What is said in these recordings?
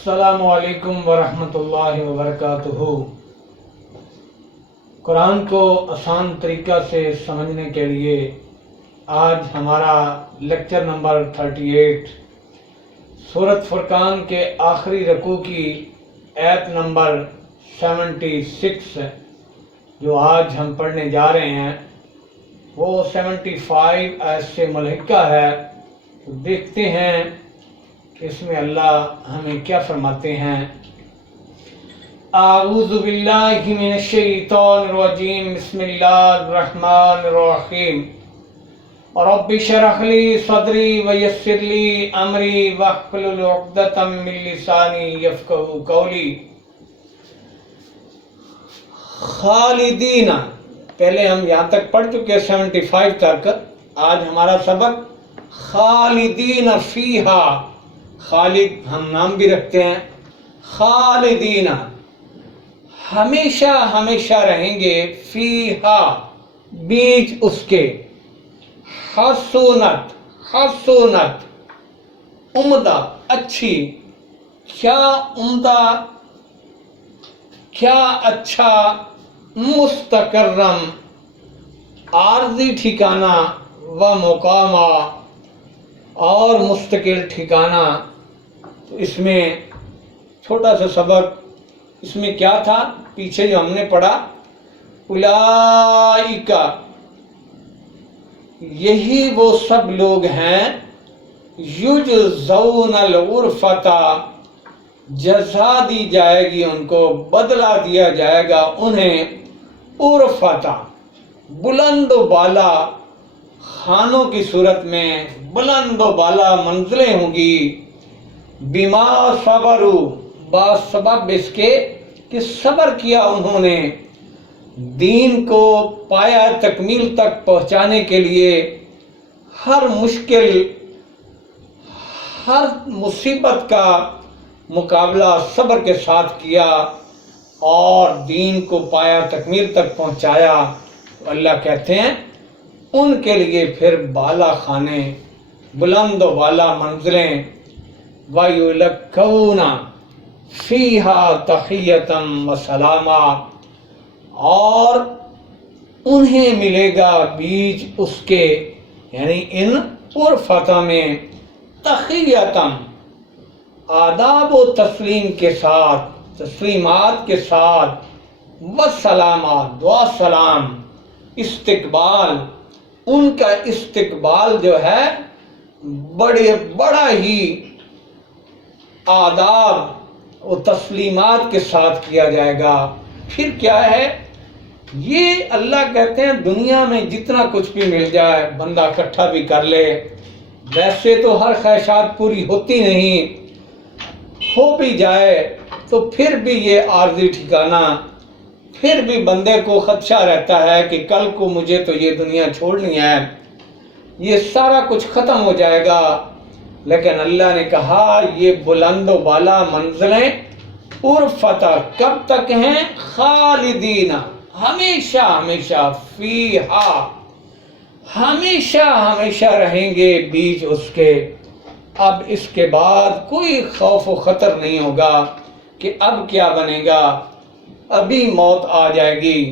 अस्सलाम वालेकुम वरहमतुल्लाहि वबरकातुहू। कुरान को आसान तरीक़ा से समझने के लिए आज हमारा लेक्चर नंबर 38 सूरत फुरकान के आखिरी रकू की आयत नंबर 76 जो आज हम पढ़ने जा रहे हैं वो 75 आयत से मुल्हिका है। तो देखते हैं कि इसमें अल्लाह हमें क्या फरमाते हैं। आऊज़ु बिल्लाहि मिनश शैतानिर रजीम, बिस्मिल्लाहिर रहमानिर रहीम। रब्बि इश्रह ली सदरी व यस्सिर ली अमरी वहलुल उक़दतम मिन लिसानी यफ़क़हू क़ौली। खालिदीना, पहले हम यहाँ तक पढ़ चुके हैं 75 तक। आज हमारा सबक खालिदीना फ़ीहा, खालिद हम नाम भी रखते हैं। खालिदीना हमेशा हमेशा रहेंगे, फ़ीहा बीच उसके, हसूनत हसूनत उम्दा अच्छी, क्या उम्दा क्या अच्छा, मुस्तकर्रम आर्जी ठिकाना व मुकामा और मुस्तकिल ठिकाना। तो इसमें छोटा सा सबक इसमें क्या था, पीछे जो हमने पढ़ा, उलाइका यही वो सब लोग हैं, युजज़ौनल उर्फता जज़ा दी जाएगी उनको, बदला दिया जाएगा उन्हें, उर्फता बुलंद बाला खानों की सूरत में, बुलंद बाला मंजिलें होंगी, बिमा सबरू बासबब इसके कि सब्र किया उन्होंने, दीन को पाया तकमील तक पहुंचाने के लिए हर मुश्किल हर मुसीबत का मुकाबला सब्र के साथ किया और दीन को पाया तकमील तक पहुंचाया। तो अल्लाह कहते हैं उनके लिए फिर बाला खाने, बुलंद बाला मंजिलें, वयुलक्कौना फ़ीहा तहियतम व सलामा, और उन्हें मिलेगा बीच उसके यानी इन उर्फता में तहियतम आदाब व तस्लीम के साथ, तस्लीमात के साथ, व सलामा दुआ सलाम, इस्तकबाल उनका इस्तकबाल जो है बड़ा ही आदाब और तस्लीमात के साथ किया जाएगा। फिर क्या है, ये अल्लाह कहते हैं दुनिया में जितना कुछ भी मिल जाए बंदा इकट्ठा भी कर ले, वैसे तो हर ख्वाहिशात पूरी होती नहीं, हो भी जाए तो फिर भी ये आर्जी ठिकाना, फिर भी बंदे को खदशा रहता है कि कल को मुझे तो ये दुनिया छोड़नी है, ये सारा कुछ ख़त्म हो जाएगा। लेकिन अल्लाह ने कहा ये बुलंद बाला मंजिलें उर्फता कब तक हैं, खालिदीना हमेशा हमेशा, फ़ीहा हमेशा हमेशा रहेंगे बीच उसके। अब इसके बाद कोई खौफ व ख़तर नहीं होगा कि अब क्या बनेगा, अभी मौत आ जाएगी,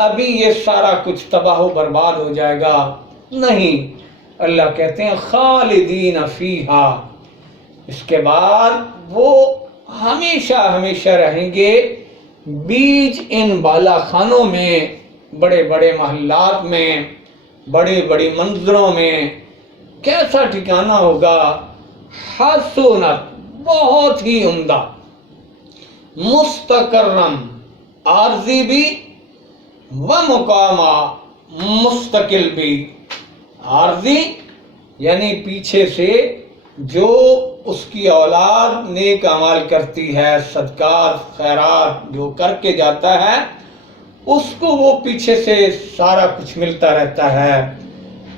अभी ये सारा कुछ तबाह व बर्बाद हो जाएगा। नहीं, अल्लाह कहते हैं खालिदीन फ़ीहा, इसके बाद वो हमेशा हमेशा रहेंगे बीच इन बाला खानों में, बड़े बड़े महल्लात में, बड़ी बड़ी मंजिलों में। कैसा ठिकाना होगा, हसूनत बहुत ही उम्दा, मुस्तकर्रम आर्जी भी, व मुकामा मुस्तकिल भी। आर्जी यानी पीछे से जो उसकी औलाद नेक अमाल करती है, सदकात खैरात जो करके जाता है, उसको वो पीछे से सारा कुछ मिलता रहता है।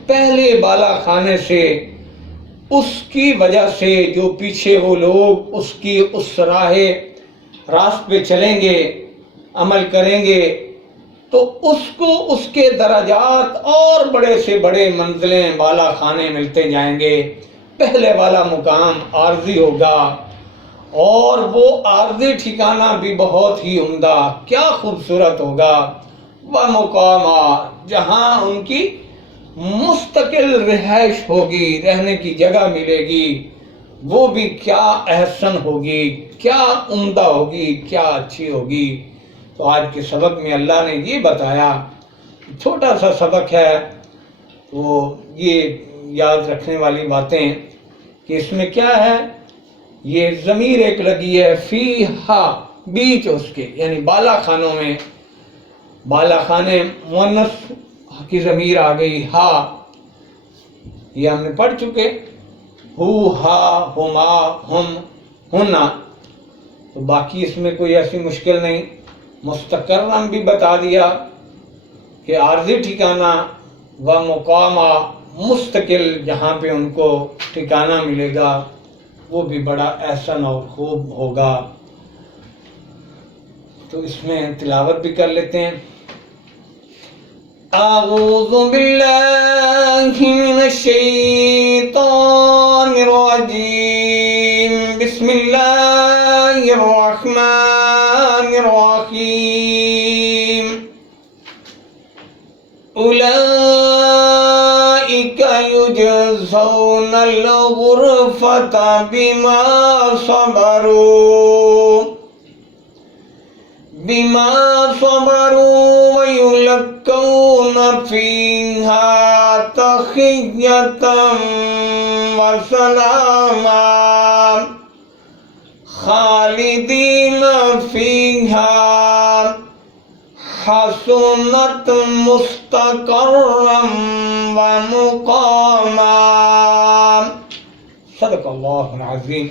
पहले बाला खाने से उसकी वजह से जो पीछे वो लोग उसकी उस रास्ते पे चलेंगे, अमल करेंगे, तो उसको उसके दराजात और बड़े से बड़े मंजिलें बाला खाने मिलते जाएंगे। पहले वाला मुकाम आर्जी होगा اور وہ عارضی ٹھکانہ بھی بہت ہی عمدہ، کیا خوبصورت ہوگا، ومقامہ، جہاں ان کی مستقل رہائش ہوگی، رہنے کی جگہ ملے گی، وہ بھی کیا احسن ہوگی، کیا عمدہ ہوگی، کیا اچھی ہوگی۔ تو آج کے سبق میں اللہ نے یہ بتایا، چھوٹا سا سبق ہے، تو یہ یاد رکھنے والی باتیں کہ اس میں کیا ہے، یہ ضمیر ایک لگی ہے فیہا، بیچ اس کے، یعنی بالا خانوں میں، بالا خانے مؤنث کی ضمیر آ گئی ہا، یہ ہم نے پڑھ چکے، ہو، ہا، ہما، ہم، ہنا، تو باقی اس میں کوئی ایسی مشکل نہیں۔ مستقرن بھی بتا دیا کہ عارضی ٹھکانہ، و مقامہ، مستقل جہاں پہ ان کو ٹھکانہ ملے گا وہ بھی بڑا احسن اور خوب ہوگا۔ تو اس میں تلاوت بھی کر لیتے ہیں۔ اعوذ باللہ من الشیطان الرجیم، بسم اللہ الرحمن الرحیم۔ اولئک یجزون الغرفۃ بما صبروا ویلقون فیہا تحیۃ وسلاما خالدین فیہا حسنت مستقرا ومقاما۔ صدق اللہ العظیم۔